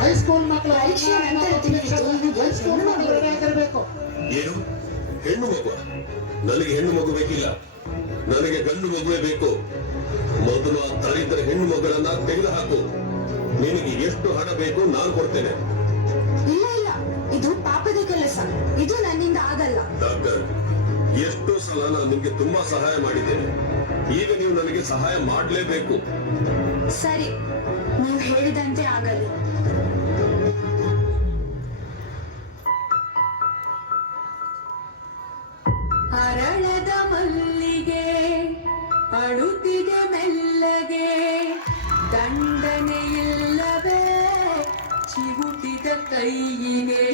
High school ಮಕ್ಕಳು ಪರೀಕ್ಷೆ ನಂತರ ತಿಳಿದಿದ್ದು ಆಗಿರ್ಬೇಕು. ಏನು ಹೆಣ್ಣು ಮಗು? ನನಗೆ ಹೆಣ್ಣು ಮಗು ಬೇಕಿಲ್ಲ, ನನಗೆ ಗಂಡು ಮಗುವೇ ಬೇಕು. ಮೊದಲು ಆ ದರಿದ್ರ ಹೆಣ್ಣು ಮಗುಗಳನ್ನ ತೆಗೆದುಹಾಕು. ನಿನಗೆ ಎಷ್ಟು ಹಣ ಬೇಕು ನಾನು ಕೊಡ್ತೇನೆ. ಇಲ್ಲ ಇಲ್ಲ, ಇದು ಪಾಪದ ಕೆಲಸ, ಇದು ನನ್ನಿಂದ ಆಗಲ್ಲ. ಡಾಕ್ಟರ್, ಎಷ್ಟೋ ಸಲ ನಾನು ನಿಮ್ಗೆ ತುಂಬಾ ಸಹಾಯ ಮಾಡಿದ್ದೇನೆ, ಈಗ ನೀವು ನನಗೆ ಸಹಾಯ ಮಾಡಲೇಬೇಕು. ಸರಿ, ನೀವು ಹೇಳಿದಂತೆ ಆಗಲಿ. ಅರಳದ ಮಲ್ಲಿಗೆ ಅಳುತ್ತಿದೆ ಮೆಲ್ಲಗೆ, ದಂಡನೆಯಿಲ್ಲವೇ ಚಿಗುಟಿದ ಕೈಯಿಗೆ.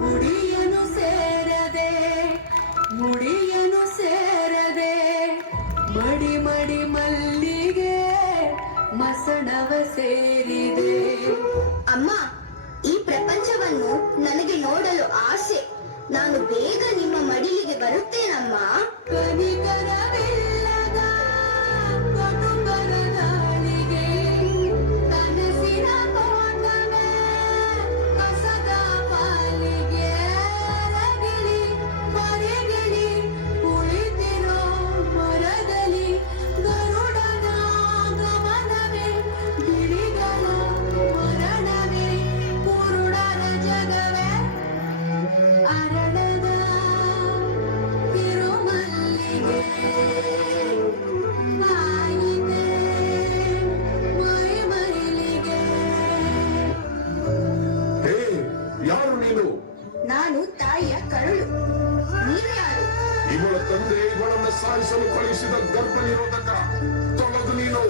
ಮುಡಿಯನು ಸೇರದೆ ಮುಡಿಯನು ಸೇರದೆ, ಮಡಿ ಮಡಿ ಮಲ್ಲಿಗೆ ಮಸಣವ ಸೇರಿದೆ. ಅಮ್ಮ, ಈ ಪ್ರಪಂಚವನ್ನು ನನಗೆ ನೋಡಲು ಆಸೆ. ನಾನು ಬೇಗ ನಿಮ್ಮ ಮಡಿಲಿಗೆ ಬರುತ್ತೇನಮ್ಮ. ಕನಿಕರವಿಲ್ಲದ ಕಟುಕರ ನಾಳಿಗೆ, ಕನಸಿನ ತೋಟವೇ ಕಸದ ಪಾಲಿಗೆ. ರಗಿಳಿ ಮರೆಗಿಳಿ ಕುಳಿತಿರೋ ಮರದಲ್ಲಿ, ಗರುಡನ ಗಮನವೇ ಗಿಳಿಗಳ ಮರಣವೇ, ಕುರುಡರ ಜಗವೇ ಅರಳದ ಕಿರುಮಲ್ಲಿಗೆ. ಆಯಿತೆ ಮೈ ಮೈಲಿಗೆ. ಹೇ, ಯಾರು ನೀನು? ನಾನು ತಾಯಿಯ ಕರುಳು. ನೀವು ಯಾರು? ಇವಳ ತಂದೆ ಇವಳನ್ನು ಸಾಯಿಸಲು ಕಳುಹಿಸಿದ ಗರ್ಭ ನಿರೋಧಕ. ತೊಲಗು ನೀನು.